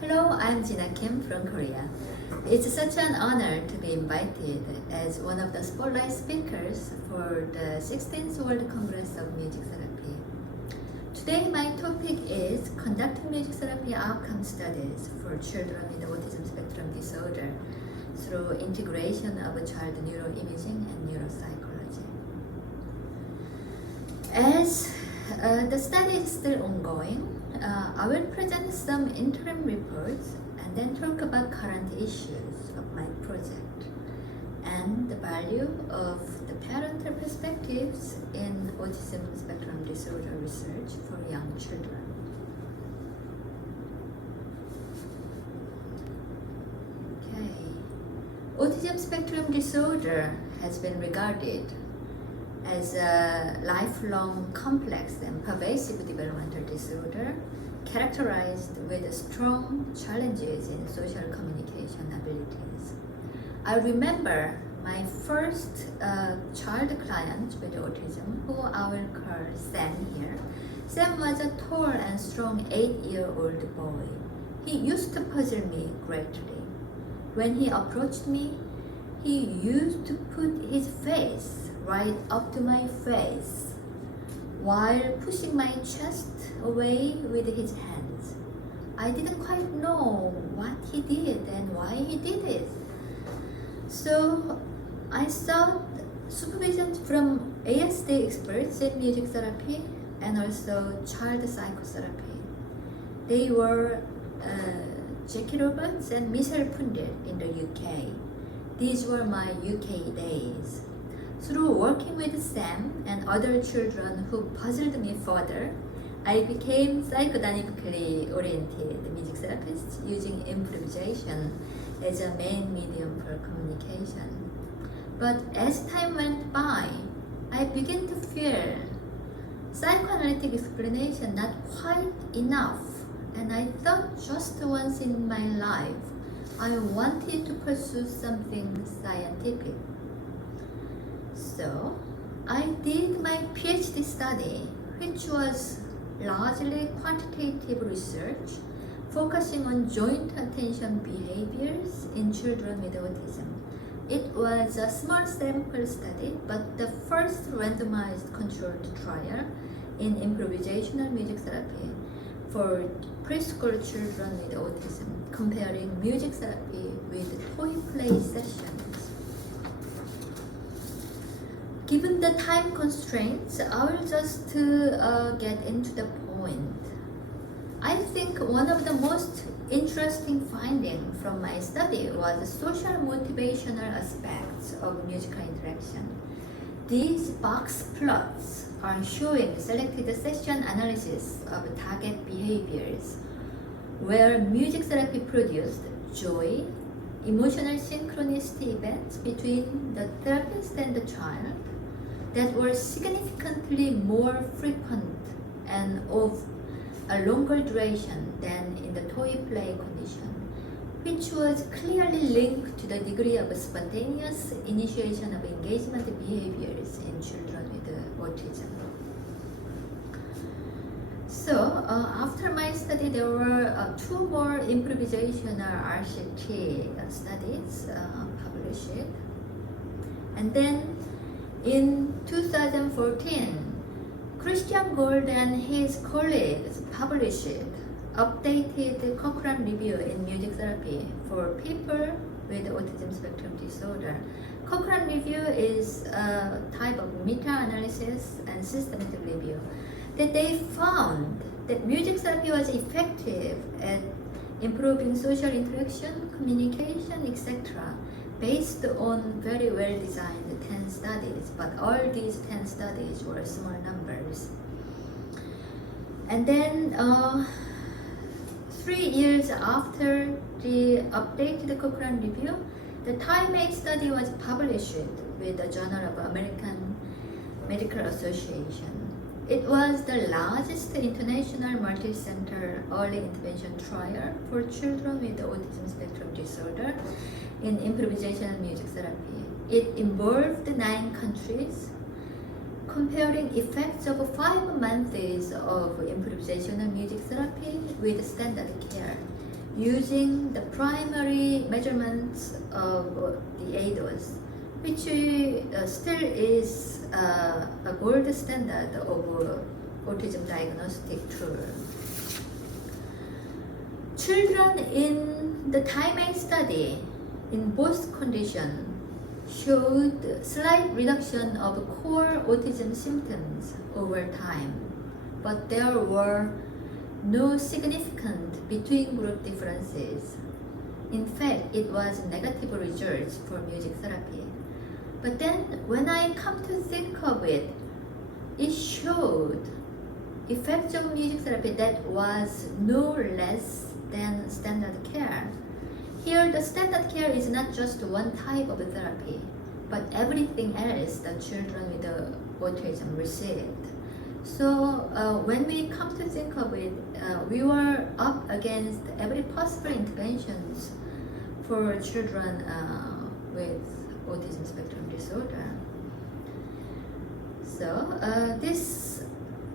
Hello, I'm Jinah Kim from Korea. It's such an honor to be invited as one of the spotlight speakers for the 16th World Congress of Music Therapy. Today, my topic is conducting music therapy outcome studies for children with autism spectrum disorder through integration of child neuroimaging and neuropsychology. As the study is still ongoing, I will present some interim reports and then talk about current issues of my project and the value of the parental perspectives in autism spectrum disorder research for young children. Okay. Autism spectrum disorder has been regarded as a lifelong, complex and pervasive developmental disorder characterized with strong challenges in social communication abilities. I remember my first child client with autism, who I will call Sam here. Sam was a tall and strong 8-year-old boy. He used to puzzle me greatly. When he approached me, he used to put his face right up to my face while pushing my chest away with his hands. I didn't quite know what he did and why he did it. So I sought supervision from ASD experts in music therapy and also child psychotherapy. They were Jackie Roberts and Michelle Pundit in the UK. These were my UK days. Through working with Sam and other children who puzzled me further, I became psychodynamically oriented music therapist using improvisation as a main medium for communication. But as time went by, I began to feel psychoanalytic explanation not quite enough, and I thought just once in my life I wanted to pursue something scientific. So I did my PhD study, which was largely quantitative research, focusing on joint attention behaviors in children with autism. It was a small sample study, but the first randomized controlled trial in improvisational music therapy for preschool children with autism, comparing music therapy with toy play sessions. Given the time constraints, I will just get into the point. I think one of the most interesting findings from my study was the social motivational aspects of musical interaction. These box plots are showing selected session analysis of target behaviors, where music therapy produced joy, emotional synchronicity events between the therapist and the child that were significantly more frequent and of a longer duration than in the toy play condition, which was clearly linked to the degree of spontaneous initiation of engagement behaviors in children with autism. So after my study, there were 2 more improvisational RCT studies published, and then in 2014, Christian Gold and his colleagues published updated Cochrane review in music therapy for people with autism spectrum disorder. Cochrane review is a type of meta-analysis and systematic review that they found that music therapy was effective at improving social interaction, communication, etc. based on very well-designed 10 studies, but all these 10 studies were small numbers. And then 3 years after the updated Cochrane review, the Time-8 study was published with the Journal of American Medical Association. It was the largest international multi-center early intervention trial for children with autism spectrum disorder in improvisational music therapy. It involved 9 countries, comparing effects of 5 months of improvisational music therapy with standard care using the primary measurements of the ADOS, which still is a gold standard of autism diagnostic tool. Children in the TIME study in both conditions showed slight reduction of core autism symptoms over time, but there were no significant between group differences. In fact, it was negative results for music therapy. But then when I come to think of it, it showed effects of music therapy that was no less than standard care. Here, the standard care is not just one type of therapy, but everything else that children with autism received. So when we come to think of it, we were up against every possible interventions for children with autism spectrum disorder. So this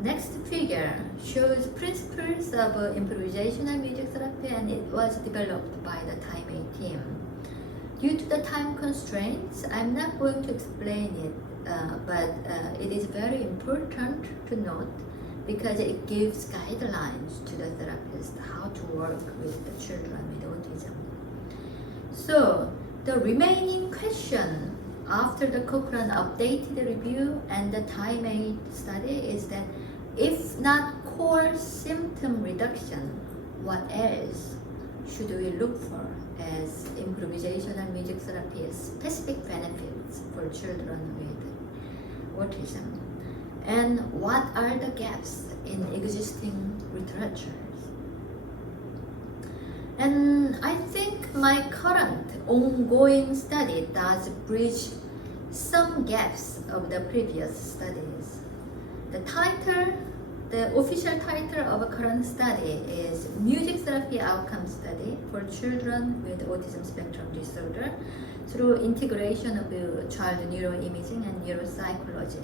next figure shows principles of improvisational music therapy, and it was developed by the TIME team. Due to the time constraints, I'm not going to explain it, but it is very important to note because it gives guidelines to the therapist how to work with the children with autism. So the remaining question after the Cochrane updated review and the TIME study is that if not core symptom reduction, what else should we look for as improvisational music therapy's specific benefits for children with autism? And what are the gaps in existing literature? And I think my current ongoing study does bridge some gaps of the previous studies. The official title of a current study is Music Therapy Outcome Study for Children with Autism Spectrum Disorder through Integration of Child Neuroimaging and Neuropsychology,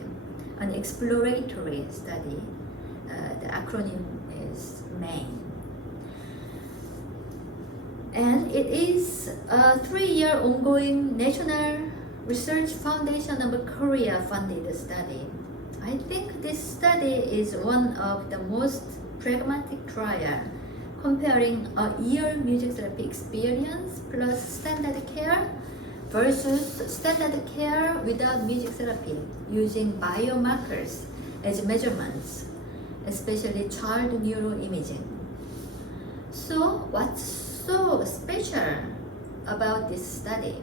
an exploratory study. The acronym is MAIN. And it is a 3-year ongoing National Research Foundation of Korea funded study. I think this study is one of the most pragmatic trial comparing a year music therapy experience plus standard care versus standard care without music therapy using biomarkers as measurements, especially child neuroimaging. So what's so special about this study?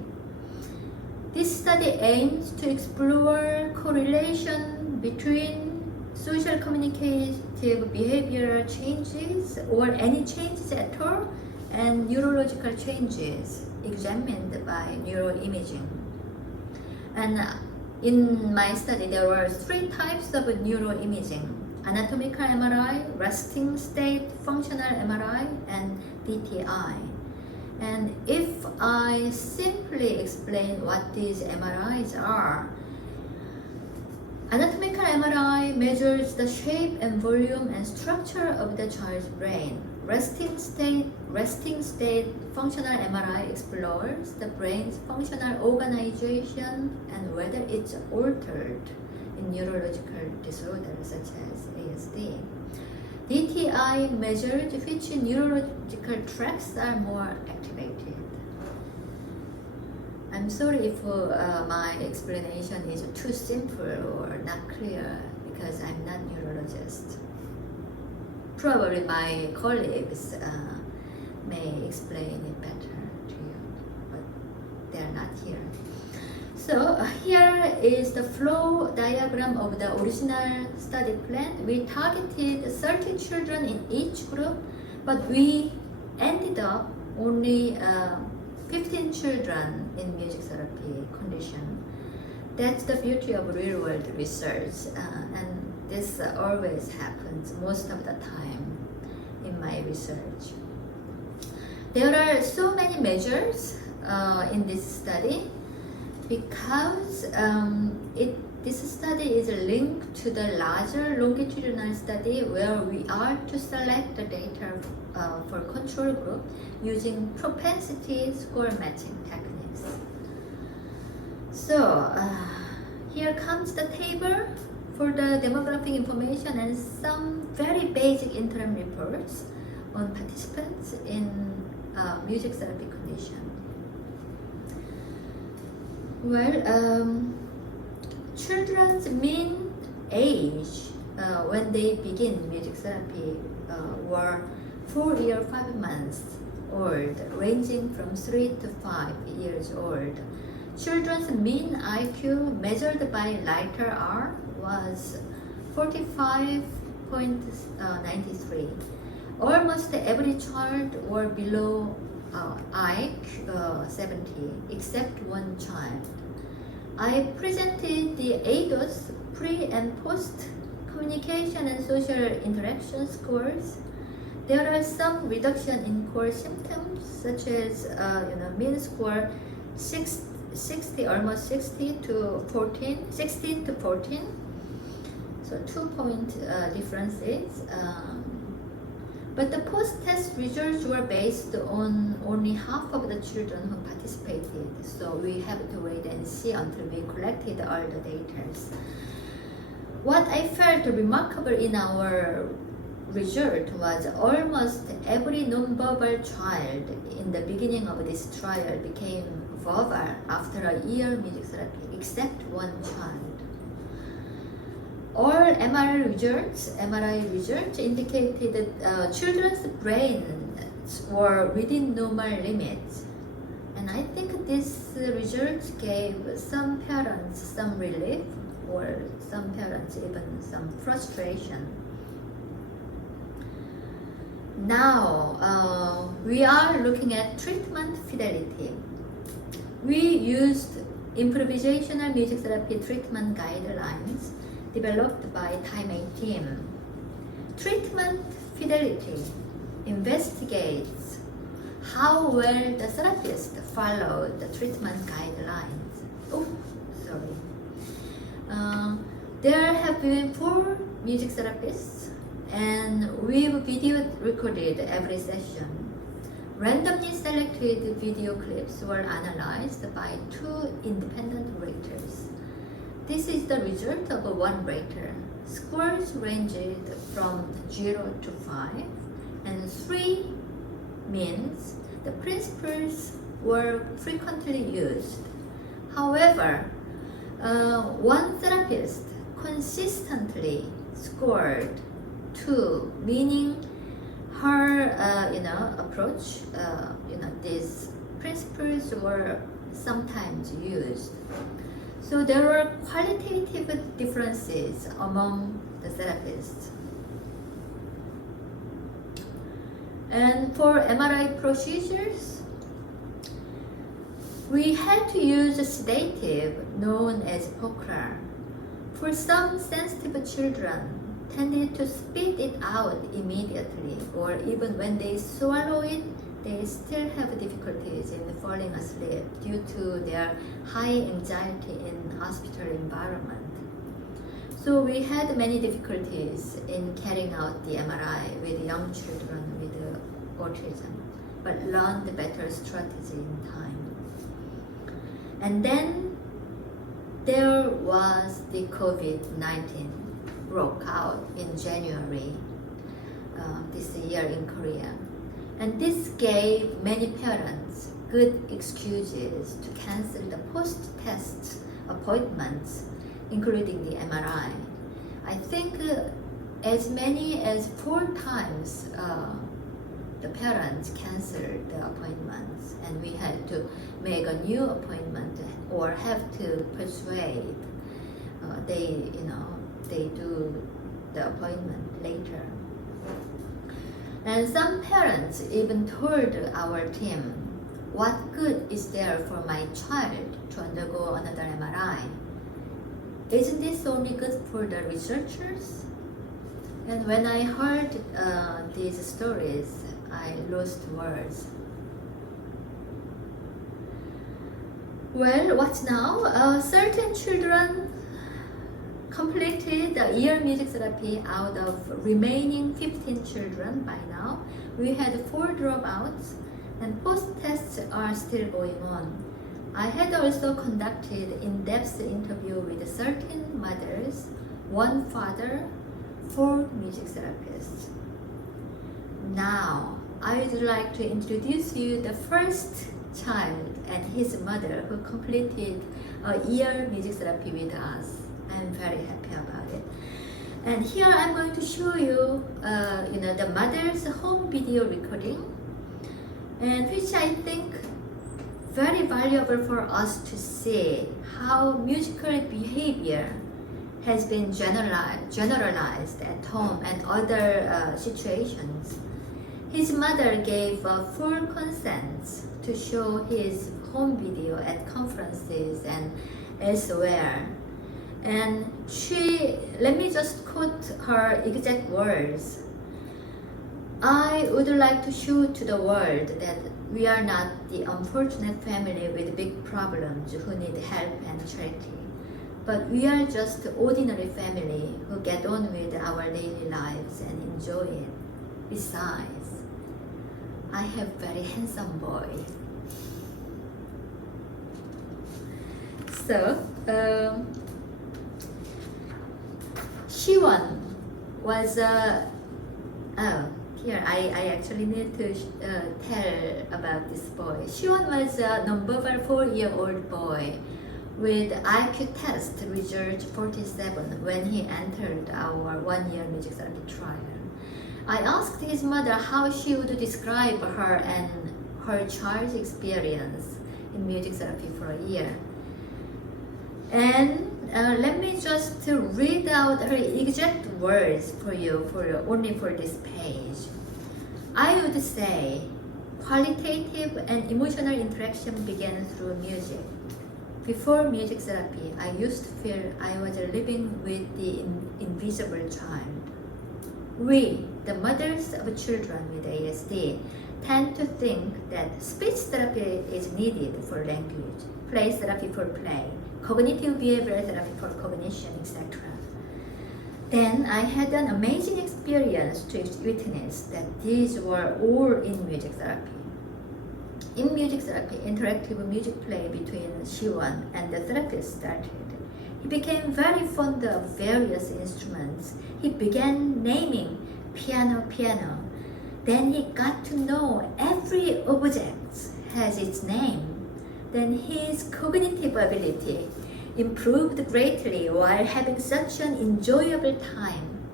This study aims to explore correlation between social communicative behavioral changes or any changes at all and neurological changes examined by neuroimaging. And in my study, there were 3 types of neuroimaging: anatomical MRI, resting state functional MRI, and DTI. And if I simply explain what these MRIs are, anatomical MRI measures the shape and volume and structure of the child's brain. Resting state functional MRI explores the brain's functional organization and whether it's altered in neurological disorders such as ASD. DTI measures which neurological tracts are more activated. I'm sorry if my explanation is too simple or not clear because I'm not a neurologist. Probably my colleagues may explain it better to you, but they're not here. So here is the flow diagram of the original study plan. We targeted 30 children in each group, but we ended up only 15 children in music therapy condition. That's the beauty of real world research, and this always happens most of the time in my research. There are so many measures in this study because it this study is linked to the larger longitudinal study where we are to select the data for control group using propensity score matching techniques. So here comes the table for the demographic information and some very basic interim reports on participants in music therapy condition. Well, children's mean age when they begin music therapy were 4 years 5 months old, ranging from 3 to 5 years old. Children's mean IQ measured by Leiter R was 45.93. Almost every child were below IQ 70, except one child. I presented the ADOS pre and post communication and social interaction scores. There are some reduction in core symptoms such as mean score 60, almost 16 to 14, so 2-point differences. But the post-test results were based on only half of the children who participated, so we have to wait and see until we collected all the data. What I felt remarkable in our result was almost every non-verbal child in the beginning of this trial became verbal after a year music therapy, except one child. All MRI results indicated that children's brains were within normal limits. And I think these results gave some parents some relief, or some parents even some frustration. Now, we are looking at treatment fidelity. We used improvisational music therapy treatment guidelines developed by Time A team. Treatment fidelity investigates how well the therapist followed the treatment guidelines. There have been 4 music therapists and we've video recorded every session. Randomly selected video clips were analyzed by 2 independent raters. This is the result of one rater. Scores ranged from 0 to 5, and 3 means the principles were frequently used. However, one therapist consistently scored 2, meaning her approach, these principles were sometimes used. So there were qualitative differences among the therapists. And for MRI procedures, we had to use a sedative known as Cochrane. For some sensitive children, tended to spit it out immediately, or even when they swallow it, they still have difficulties in falling asleep due to their high anxiety in hospital environment. So we had many difficulties in carrying out the MRI with young children with autism, but learned better strategy in time. And then there was the COVID-19 broke out in January this year in Korea. And this gave many parents good excuses to cancel the post-test appointments, including the MRI. I think as many as 4 times the parents canceled the appointments, and we had to make a new appointment or have to persuade they do the appointment later. And some parents even told our team, what good is there for my child to undergo another MRI? Isn't this only good for the researchers? And when I heard these stories, I lost words. Well, what now? Certain children completed the ear music therapy out of remaining 15 children by now. We had 4 dropouts and post-tests are still going on. I had also conducted in-depth interview with 13 mothers, 1 father, 4 music therapists. Now, I would like to introduce you the first child and his mother who completed ear music therapy with us. I'm very happy about it. And here I'm going to show you, the mother's home video recording, and which I think very valuable for us to see how musical behavior has been generalized at home and other situations. His mother gave full consent to show his home video at conferences and elsewhere. And let me just quote her exact words. I would like to show to the world that we are not the unfortunate family with big problems who need help and charity, but we are just ordinary family who get on with our daily lives and enjoy it. Besides, I have very handsome boy. So, Shiwon was here I actually need to tell about this boy. Shiwon was a non-verbal 4-year-old boy with IQ test result 47 when he entered our 1-year music therapy trial. I asked his mother how she would describe her and her child's experience in music therapy for a year. And let me just read out her exact words for you, only for this page. I would say qualitative and emotional interaction began through music. Before music therapy, I used to feel I was living with the invisible child. We, the mothers of children with ASD, tend to think that speech therapy is needed for language, play therapy for play, cognitive behavioral therapy for cognition, etc. Then I had an amazing experience to witness that these were all in music therapy. In music therapy, interactive music play between Shiwon and the therapist started. He became very fond of various instruments. He began naming piano. Then he got to know every object has its name. Then his cognitive ability improved greatly while having such an enjoyable time.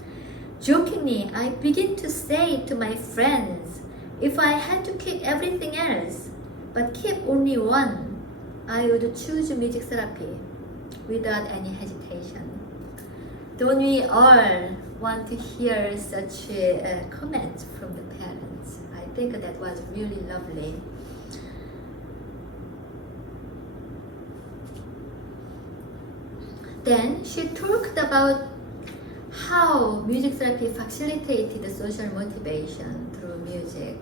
Jokingly, I begin to say to my friends, if I had to keep everything else, but keep only one, I would choose music therapy without any hesitation. Don't we all want to hear such comments from the parents? I think that was really lovely. Then she talked about how music therapy facilitated social motivation through music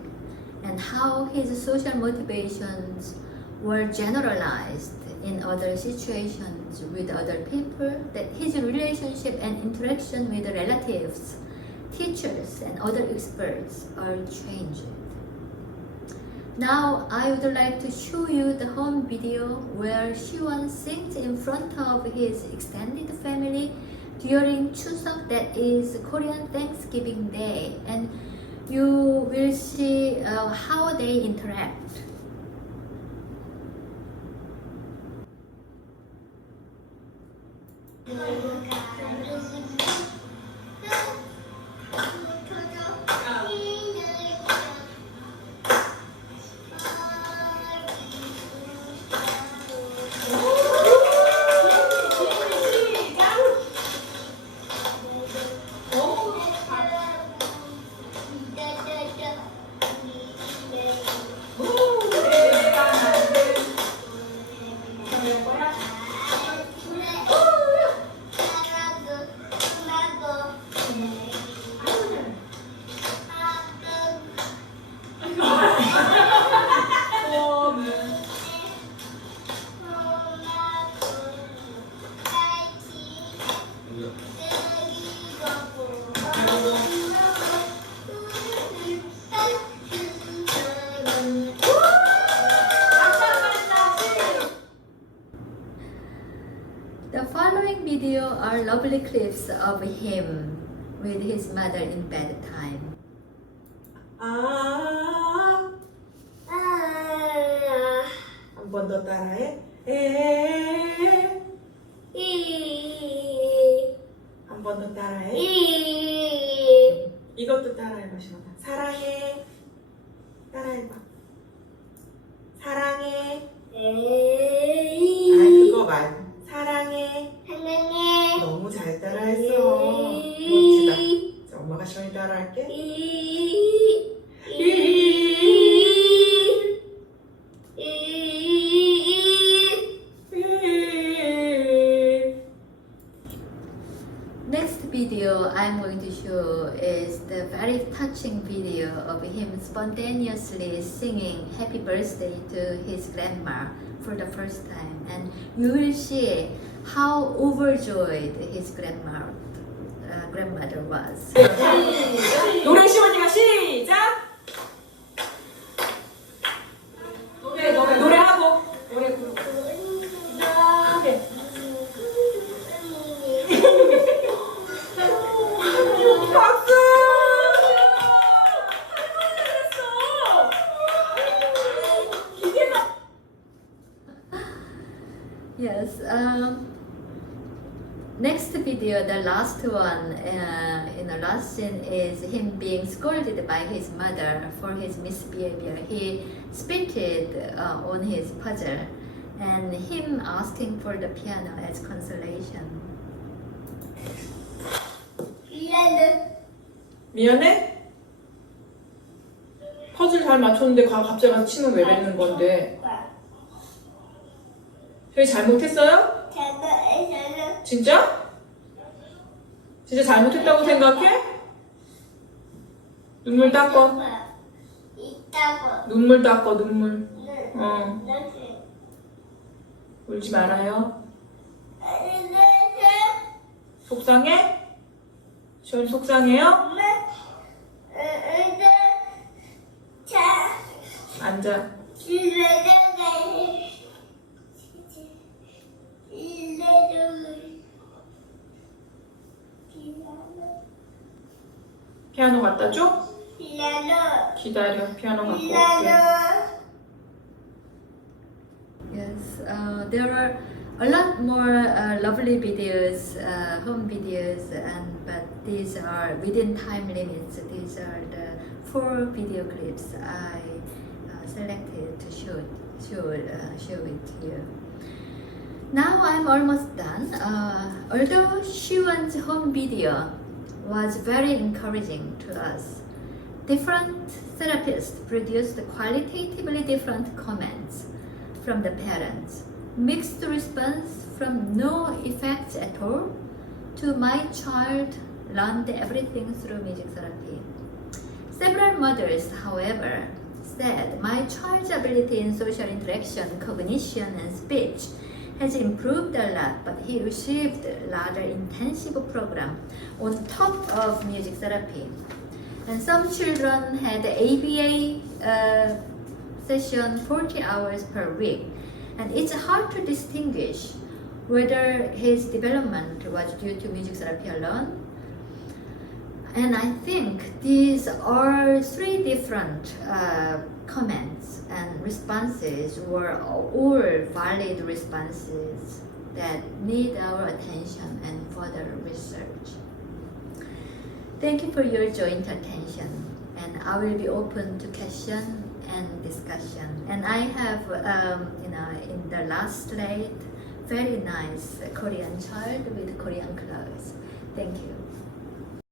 and how his social motivations were generalized in other situations with other people, that his relationship and interaction with relatives, teachers, and other experts are changed. Now I would like to show you the home video where Shiwon sings in front of his extended family during Chuseok, that is Korean Thanksgiving Day, and you will see how they interact. video are lovely clips of him with his mother in bedtime. 한 번 더 따라해. 한 번 더 따라해. 이것도 따라해봐, 시원아. 사랑해. 따라해봐. 사랑해. 그거 말고. 사랑해. 너무 잘 따라했어. 멋지다. 자, 엄마가 시원히 따라할게. Next video I'm going to show is the very touching video of him spontaneously singing happy birthday to his grandma for the first time, and you will see how overjoyed his grandmother was. 노래 시원이가 시작! 노래하고 노래 부르고 오케이. 박수! Yes. Next video, the last one, in the last scene is him being scolded by his mother for his misbehavior. He spitted on his puzzle, and him asking for the piano as consolation. 미안해? 퍼즐 잘 맞췄는데 갑자기 가서 치면 왜 뱉는 건데? 저희 잘못했어요? 진짜? 진짜 잘못했다고 생각해? 눈물 닦어. 눈물 닦어, 눈물. 울지 말아요. 속상해? 시원이 속상해요? 앉아. 피아노 갖다 줘? 기다려, 피아노 갖고 올게. Yes, there are a lot more lovely videos, home videos, but these are within time limits. These are the 4 video clips I selected to show it to you. Now I'm almost done. Although Shiwon's home video was very encouraging to us, different therapists produced qualitatively different comments from the parents. Mixed response from no effects at all to my child learned everything through music therapy. Several mothers, however, said my child's ability in social interaction, cognition, and speech has improved a lot, but he received a rather intensive program on top of music therapy. And some children had ABA session 40 hours per week. And it's hard to distinguish whether his development was due to music therapy alone. And I think these are 3 different comments and responses were all valid responses that need our attention and further research. Thank you for your joint attention, and I will be open to question and discussion. And I have, in the last slide, very nice Korean child with Korean clothes. Thank you.